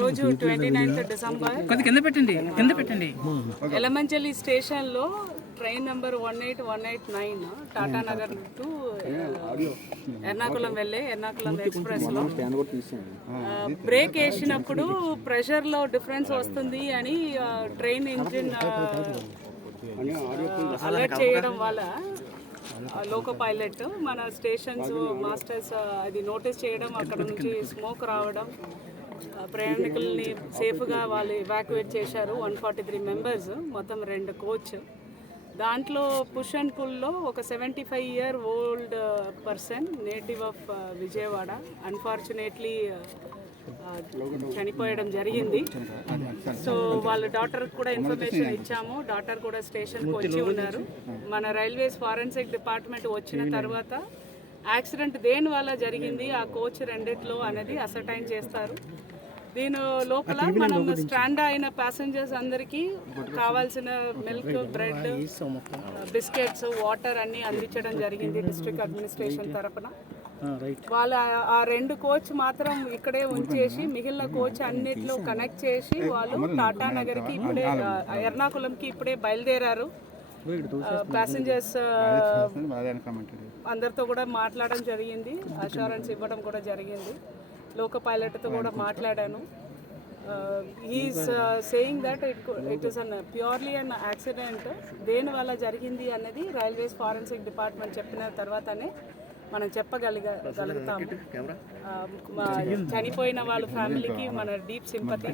రోజు 29th December Yelamanchili స్టేషన్లో train number 18189 Tata Nagar to Ernakulam వెళ్ళే ఎర్నాకుళం ఎక్స్ప్రెస్లో బ్రేక్ వేసినప్పుడు ప్రెషర్లో డిఫరెన్స్ వస్తుంది అని ట్రైన్ ఇంజిన్ అలర్ట్ చేయడం వల్ల లోకో పైలట్ మన స్టేషన్స్ మాస్టర్స్ అది నోటీస్ చేయడం, అక్కడ నుంచి స్మోక్ రావడం, ప్రయాణికుల్ని సేఫ్గా వాళ్ళు ఎవాక్యుయేట్ చేశారు. 143 మెంబర్స్, మొత్తం 2 కోచ్. దాంట్లో పుష్ అండ్ పుల్లో ఒక 75-year-old person, native of Vijayawada, unfortunately చనిపోయడం జరిగింది. సో వాళ్ళ డాటర్కి కూడా ఇన్ఫర్మేషన్ ఇచ్చాము. డాటర్ కూడా స్టేషన్కి వచ్చి ఉన్నారు. మన రైల్వేస్ ఫారెన్సిక్ డిపార్ట్మెంట్ వచ్చిన తర్వాత యాక్సిడెంట్ దేని వల్ల జరిగింది, ఆ కోచ్ రెండిట్లో అనేది అసర్టైన్ చేస్తారు. దీని లోపల మనం స్ట్రాండ్ అయిన ప్యాసింజర్స్ అందరికీ కావాల్సిన మిల్క్, బ్రెడ్, బిస్కెట్స్, వాటర్ అన్నీ అందించడం జరిగింది డిస్ట్రిక్ట్ అడ్మినిస్ట్రేషన్ తరఫున. వాళ్ళ ఆ 2 కోచ్ మాత్రం ఇక్కడే ఉంచేసి మిగిలిన కోచ్ అన్నిట్లో కనెక్ట్ చేసి వాళ్ళు టాటా నగర్కి ఇప్పుడే ఎర్నాకుళంకి ఇప్పుడే బయలుదేరారు. ప్యాసింజర్స్ అందరితో కూడా మాట్లాడడం జరిగింది, అష్యూరెన్స్ ఇవ్వడం కూడా జరిగింది. లోకో పైలట్తో కూడా మాట్లాడాను. Is saying that it is an purely an accident. దేని వల్ల జరిగింది అన్నది రైల్వేస్ ఫారెన్సిక్ డిపార్ట్మెంట్ చెప్పిన తర్వాతనే మనం చెప్పగలుగుతాము. చనిపోయిన వాళ్ళ ఫ్యామిలీకి మన డీప్ సింపతి.